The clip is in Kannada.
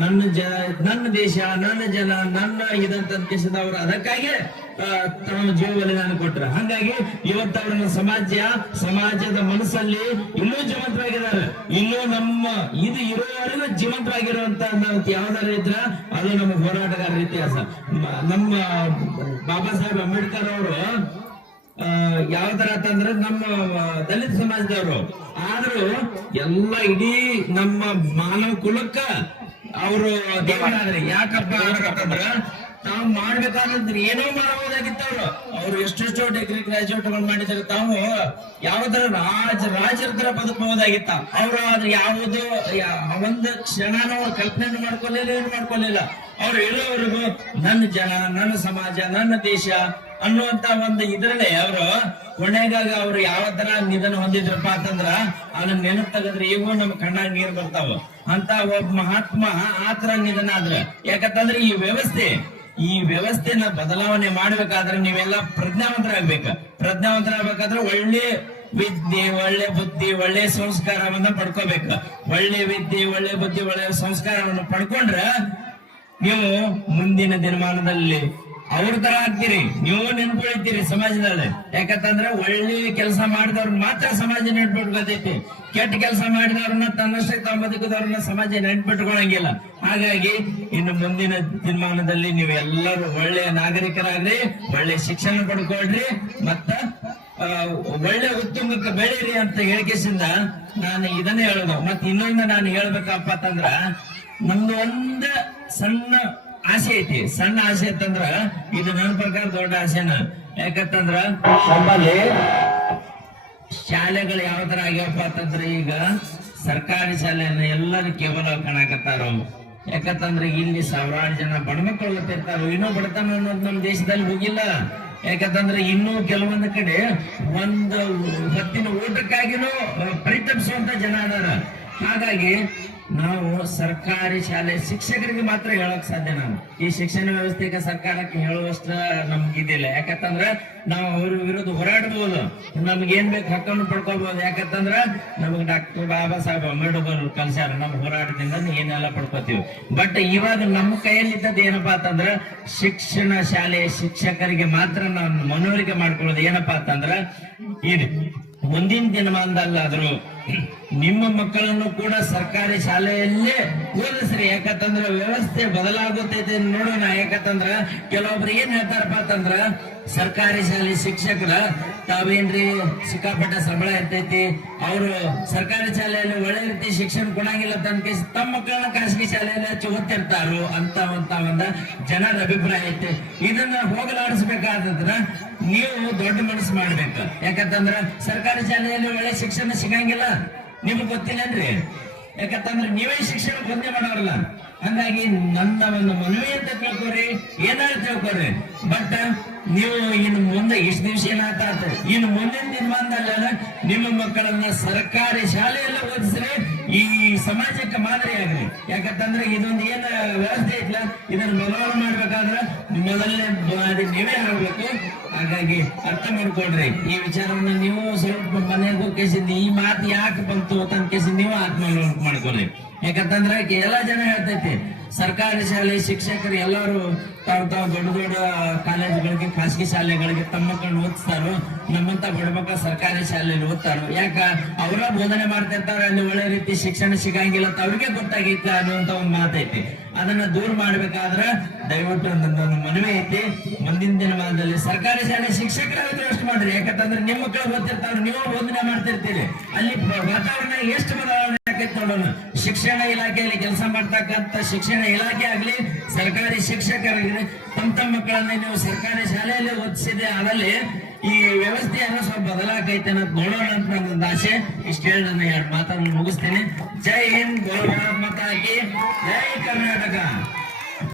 ನನ್ನ ದೇಶ, ನನ್ನ ಜನ, ನನ್ನ ಇದಂತ ಅವರು ಅದಕ್ಕಾಗಿ ತಮ್ಮ ಜೀವ ಬಲಿದಾನ ಕೊಟ್ರ. ಹಂಗಾಗಿ ಇವತ್ತು ಅವ್ರನ್ನ ಸಮಾಜದ ಮನಸ್ಸಲ್ಲಿ ಇನ್ನೂ ಜೀವಂತವಾಗಿದ್ದಾರೆ. ಇನ್ನೂ ನಮ್ಮ ಇದು ಇರುವವರೆಗೂ ಜೀವಂತವಾಗಿರುವಂತ ಯಾವ್ದಾರ ಇದ್ರ ಅದು ನಮ್ಮ ಹೋರಾಟಗಾರರ ಇತಿಹಾಸ. ನಮ್ಮ ಬಾಬಾ ಸಾಹೇಬ್ ಅಂಬೇಡ್ಕರ್ ಅವರು ಯಾವ ತರ ಅಂತಂದ್ರೆ ನಮ್ಮ ದಲಿತ ಸಮಾಜದವರು ಆದ್ರೂ ಎಲ್ಲ ಇಡೀ ನಮ್ಮ ಮಾನವ ಕುಲಕ್ಕ ಅವರು ದೇವರಾದ್ರೆ. ಯಾಕಪ್ಪ ಅಂತಂದ್ರ ತಾವು ಮಾಡ್ಬೇಕಾದ್ರೆ ಏನೋ ಮಾಡಬಹುದಾಗಿತ್ತು. ಅವ್ರು ಎಷ್ಟೆಷ್ಟೋ ಡಿಗ್ರಿ ಗ್ರಾಜುಯೇಟ್ಗಳು ಮಾಡಿದ್ರೆ ತಾವು ಯಾವ ತರ ರಾಜರ ತರ ಬದುಕಬಹುದಾಗಿತ್ತ. ಅವ್ರು ಆದ್ರೆ ಯಾವುದೋ ಒಂದು ಕ್ಷಣನೂ ಕಲ್ಪನೆ ಮಾಡ್ಕೊಲಿಲ್ಲ, ಏನು ಮಾಡ್ಕೊಲಿಲ್ಲ. ಅವ್ರು ಇರೋವರೆಗೂ ನನ್ನ ಜನ, ನನ್ನ ಸಮಾಜ, ನನ್ನ ದೇಶ ಅನ್ನುವಂತ ಒಂದು ಇದ್ರಲ್ಲೇ ಅವರು ಕೊನೆಗಾಗ ಅವ್ರು ಯಾವ ತರ ನಿಧನ ಹೊಂದಿದ್ರಪ್ಪ ಅಂತಂದ್ರ ಅದನ್ನ ನೆನಪು ತೆಗೆದ್ರೆ ಈಗೂ ನಮ್ ಕಣ್ಣಾಗ ನೀರ್ ಬರ್ತಾವ. ಅಂತ ಒಬ್ಬ ಮಹಾತ್ಮ ಆತರ ನಿಧನ ಆದ್ರ. ಯಾಕಂತಂದ್ರೆ ಈ ವ್ಯವಸ್ಥೆನ ಬದಲಾವಣೆ ಮಾಡ್ಬೇಕಾದ್ರೆ ನೀವೆಲ್ಲ ಪ್ರಜ್ಞಾವಂತರಾಗ್ಬೇಕಾದ್ರೆ ಒಳ್ಳೆ ವಿದ್ಯೆ, ಒಳ್ಳೆ ಬುದ್ಧಿ, ಒಳ್ಳೆ ಸಂಸ್ಕಾರವನ್ನ ಪಡ್ಕೋಬೇಕು. ಒಳ್ಳೆ ವಿದ್ಯೆ, ಒಳ್ಳೆ ಬುದ್ಧಿ, ಒಳ್ಳೆ ಸಂಸ್ಕಾರವನ್ನು ಪಡ್ಕೊಂಡ್ರ ನೀವು ಮುಂದಿನ ದಿನಮಾನದಲ್ಲಿ ಅವ್ರ ತರ ಆಗ್ತೀರಿ. ನೀವು ನೆನ್ಕೊಳ್ತೀರಿ ಸಮಾಜದಲ್ಲಿ. ಯಾಕಂತಂದ್ರೆ ಒಳ್ಳೆ ಕೆಲಸ ಮಾಡಿದವ್ರನ್ನ ಮಾತ್ರ ಸಮಾಜ ನೆನ್ಪಿಟ್ಕೊತೈತಿ. ಕೆಟ್ಟ ಕೆಲಸ ಮಾಡಿದವ್ರನ್ನ ತನ್ನಷ್ಟೇ ತಾವು ಬದುಕಿದವ್ರನ್ನ ಸಮಾಜ ನೆನ್ಪಿಟ್ಕೊಳಂಗಿಲ್ಲ. ಹಾಗಾಗಿ ಇನ್ನು ಮುಂದಿನ ದಿನಮಾನದಲ್ಲಿ ನೀವು ಎಲ್ಲರೂ ಒಳ್ಳೆಯ ನಾಗರಿಕರಾಗ್ರಿ, ಒಳ್ಳೆ ಶಿಕ್ಷಣ ಪಡ್ಕೊಳ್ರಿ, ಮತ್ತ ಒಳ್ಳೆ ಉತ್ತಮಕ್ಕೆ ಬೆಳೀರಿ ಅಂತ ಹೇಳಿಕೆಸಿಂದ ನಾನು ಇದನ್ನೇ ಹೇಳೋದು. ಮತ್ ಇನ್ನೊಂದು ನಾನು ಹೇಳ್ಬೇಕಪ್ಪ ಅಂತಂದ್ರ ನಮ್ದು ಒಂದು ಸಣ್ಣ ಆಸೆ ಐತಿ. ಸಣ್ಣ ಆಸೆ ಅಂತಂದ್ರ ಇದು ನನ್ನ ಪ್ರಕಾರ ದೊಡ್ಡ ಆಸೆನ. ಯಾಕಂತಂದ್ರ ನಮ್ಮಲ್ಲಿ ಶಾಲೆಗಳು ಯಾವ ತರ ಆಗ್ಯಾವಪ್ಪ ಅಂತಂದ್ರ ಈಗ ಸರ್ಕಾರಿ ಶಾಲೆಯನ್ನ ಎಲ್ಲರೂ ಕೇವಲ ಕಾಣಕತ್ತಾರ. ಯಾಕಂತಂದ್ರೆ ಇಲ್ಲಿ ಸಾವಿರಾರು ಜನ ಬಡಮಕ್ಕಳು ಓದ್ತಿರ್ತಾರ. ಇನ್ನೂ ಬಡತನ ಅನ್ನೋದು ನಮ್ಮ ದೇಶದಲ್ಲಿ ಹೋಗಿಲ್ಲ. ಯಾಕಂತಂದ್ರೆ ಇನ್ನೂ ಕೆಲವೊಂದು ಕಡೆ ಒಂದು ಹೊತ್ತಿನ ಊಟಕ್ಕಾಗಿನೂ ಪರಿತಪಿಸುವಂತ ಜನ ಅದಾರ. ಹಾಗಾಗಿ ನಾವು ಸರ್ಕಾರಿ ಶಾಲೆ ಶಿಕ್ಷಕರಿಗೆ ಮಾತ್ರ ಹೇಳಕ್ ಸಾಧ್ಯ. ನಾವು ಈ ಶಿಕ್ಷಣ ವ್ಯವಸ್ಥೆಗೆ ಸರ್ಕಾರಕ್ಕೆ ಹೇಳುವಷ್ಟ ನಮ್ಗಿದಿಲ್ಲ. ಯಾಕಂತಂದ್ರ ನಾವು ಅವ್ರ ವಿರುದ್ಧ ಹೋರಾಡಬಹುದು, ನಮ್ಗೆ ಏನ್ ಬೇಕು ಹಕ್ಕನ್ನು ಪಡ್ಕೋಬಹುದು. ಯಾಕಂತಂದ್ರ ನಮಗ್ ಡಾಕ್ಟರ್ ಬಾಬಾ ಸಾಹೇಬ್ ಅಂಬೇಡ್ಕರ್ ಕಲ್ಸ್ಯಾರ. ನಮ್ಮ ಹೋರಾಟದಿಂದ ಏನೆಲ್ಲ ಪಡ್ಕೋತೀವಿ. ಬಟ್ ಇವಾಗ ನಮ್ಮ ಕೈಯಲ್ಲಿದ್ದದ್ದು ಏನಪ್ಪಾ ಅಂತಂದ್ರ ಶಿಕ್ಷಣ ಶಾಲೆಯ ಶಿಕ್ಷಕರಿಗೆ ಮಾತ್ರ ನಾವು ಮನವರಿಕೆ ಮಾಡ್ಕೊಳ್ಳೋದು ಏನಪ್ಪಾ ಅಂತಂದ್ರ ಇದು ಮುಂದಿನ ದಿನಮಾನದಲ್ಲಾದ್ರು ನಿಮ್ಮ ಮಕ್ಕಳನ್ನು ಕೂಡ ಸರ್ಕಾರಿ ಶಾಲೆಯಲ್ಲೇ ಓದಿಸ್ರಿ. ಯಾಕಂತಂದ್ರ ವ್ಯವಸ್ಥೆ ಬದಲಾಗುತ್ತೈತೆ ನೋಡೋಣ. ಯಾಕಂತಂದ್ರ ಕೆಲವೊಬ್ರು ಏನ್ ಹೇಳ್ತಾರಪ್ಪ ಅಂತಂದ್ರ ಸರ್ಕಾರಿ ಶಾಲೆ ಶಿಕ್ಷಕರ ತಾವೇನ್ರಿ ಸಿಕ್ಕಾಪಟ್ಟೆ ಸಂಬಳ ಇರ್ತೈತಿ, ಅವರು ಸರ್ಕಾರಿ ಶಾಲೆಯಲ್ಲಿ ಒಳ್ಳೆ ರೀತಿ ಶಿಕ್ಷಣ ಕೊಡಂಗಿಲ್ಲ ಅಂತ ತಮ್ಮ ಮಕ್ಕಳನ್ನ ಖಾಸಗಿ ಶಾಲೆಯಲ್ಲಿ ಹಚ್ಚಿ ಓದ್ತಿರ್ತಾರೋ ಅಂತ ಒಂದು ಜನರ ಅಭಿಪ್ರಾಯ ಐತಿ. ಇದನ್ನ ಹೋಗಲಾಡಿಸ್ಬೇಕಾದ್ರ ನೀವು ದೊಡ್ಡ ಮನಸ್ಸು ಮಾಡ್ಬೇಕು. ಯಾಕಂತಂದ್ರ ಸರ್ಕಾರಿ ಶಾಲೆಯಲ್ಲಿ ಒಳ್ಳೆ ಶಿಕ್ಷಣ ಸಿಗಂಗಿಲ್ಲ, ನಿಮ್ಗೆ ಗೊತ್ತಿಲ್ಲನ್ರಿ. ಯಾಕಂತಂದ್ರೆ ನೀವೇ ಶಿಕ್ಷಣ ಬಂದೇ ಮಾಡೋರಲ್ಲ. ಹಂಗಾಗಿ ನನ್ನ ಒಂದು ಮನವಿ ಅಂತ ತಿಳ್ಕೊರಿ, ಏನಾದ್ರು ತಿಳ್ಕೊರಿ. ಬಟ್ ನೀವು ಇನ್ನು ಮುಂದೆ ಇಷ್ಟು ದಿವಸ ಏನಾಗ್ತಾತ, ಇನ್ನು ಮುಂದಿನ ದಿನಮಾನದಲ್ಲ ನಿಮ್ಮ ಮಕ್ಕಳನ್ನ ಸರ್ಕಾರಿ ಶಾಲೆಯಲ್ಲ ಓದಿಸ್ರಿ, ಈ ಸಮಾಜಕ್ಕೆ ಮಾದರಿ ಆಗ್ರಿ. ಯಾಕಂತಂದ್ರೆ ಇದೊಂದು ಏನ್ ವ್ಯವಸ್ಥೆ ಐತ್ಲ, ಇದನ್ನ ಬದಲಾವಣೆ ಮಾಡ್ಬೇಕಾದ್ರೆ ಮೊದಲನೇ ನೀವೇ ಆಗ್ಬೇಕು. ಹಾಗಾಗಿ ಅರ್ಥ ಮಾಡ್ಕೊಡ್ರಿ ಈ ವಿಚಾರವನ್ನ. ನೀವು ಸ್ವಲ್ಪ ಮನೆಗೂ ಕೇಸಿಂದ ಈ ಮಾತು ಯಾಕೆ ಬಂತು ಅಂತ ಕೇಸಿ ನೀವು ಆತ್ಮ ಮಾಡ್ಕೊಳ್ರಿ. ಯಾಕಂತಂದ್ರೆ ಎಲ್ಲಾ ಜನ ಹೇಳ್ತೈತಿ ಸರ್ಕಾರಿ ಶಾಲೆ ಶಿಕ್ಷಕರು ಎಲ್ಲರೂ ತಾವು ದೊಡ್ಡ ದೊಡ್ಡ ಕಾಲೇಜುಗಳಿಗೆ ಖಾಸಗಿ ಶಾಲೆಗಳಿಗೆ ತಮ್ಮ ಮಕ್ಕಳನ್ನ ಓದಿಸ್ತಾರೋ, ನಮ್ಮಂತ ಬಡಮಕ್ಕಳ ಸರ್ಕಾರಿ ಶಾಲೆಯಲ್ಲಿ ಓದ್ತಾರೋ. ಯಾಕ ಅವರ ಬೋಧನೆ ಮಾಡ್ತಿರ್ತಾರ, ಅಲ್ಲಿ ಒಳ್ಳೆ ರೀತಿ ಶಿಕ್ಷಣ ಸಿಗಂಗಿಲ್ಲ ಅಂತ ಅವ್ರಿಗೆ ಗೊತ್ತಾಗೈತಿ ಅನ್ನುವಂತ ಒಂದು ಮಾತೈತಿ. ಅದನ್ನ ದೂರ ಮಾಡ್ಬೇಕಾದ್ರ ದಯವಿಟ್ಟು ನನ್ನ ಮನವಿ ಐತಿ, ಮುಂದಿನ ದಿನಮಾನದಲ್ಲಿ ಸರ್ಕಾರಿ ಶಾಲೆ ಶಿಕ್ಷಕರಾದ್ರೂ ಅಷ್ಟು ಮಾಡ್ರಿ. ಯಾಕಂತಂದ್ರೆ ನಿಮ್ಮ ಮಕ್ಕಳು ಓದ್ತಿರ್ತಾರ, ನೀವು ಬೋಧನೆ ಮಾಡ್ತಿರ್ತೀರಿ, ಅಲ್ಲಿ ವಾತಾವರಣ ಎಷ್ಟು ಬದಲಾವಣೆ ಆಕೈತಿ ನೋಡೋಣ. ಶಿಕ್ಷಣ ಇಲಾಖೆಯಲ್ಲಿ ಕೆಲಸ ಮಾಡ್ತಕ್ಕಂಥ ಶಿಕ್ಷಣ ಇಲಾಖೆ ಆಗ್ಲಿ, ಸರ್ಕಾರಿ ಶಿಕ್ಷಕರಾಗ್ಲಿ, ತಮ್ಮ ಮಕ್ಕಳನ್ನ ನೀವು ಸರ್ಕಾರಿ ಶಾಲೆಯಲ್ಲಿ ಓದಿಸಿದೆ ಆದಲ್ಲಿ ಈ ವ್ಯವಸ್ಥೆಯನ್ನು ಸ್ವಲ್ಪ ಬದಲಾಗೈತೆ ಅನ್ನೋದು ನೋಡೋಣ ಅಂತ ನನ್ನೊಂದು ಆಸೆ. ಇಷ್ಟು ಹೇಳಿ ನನ್ನ ಎರಡು ಮಾತನ್ನು ಮುಗಿಸ್ತೇನೆ. ಜೈ ಹಿಂದ್, ಗೋಲ್ ಭಾರತ್ ಮಾತಾ ಕಿ ಜೈ, ಕರ್ನಾಟಕ.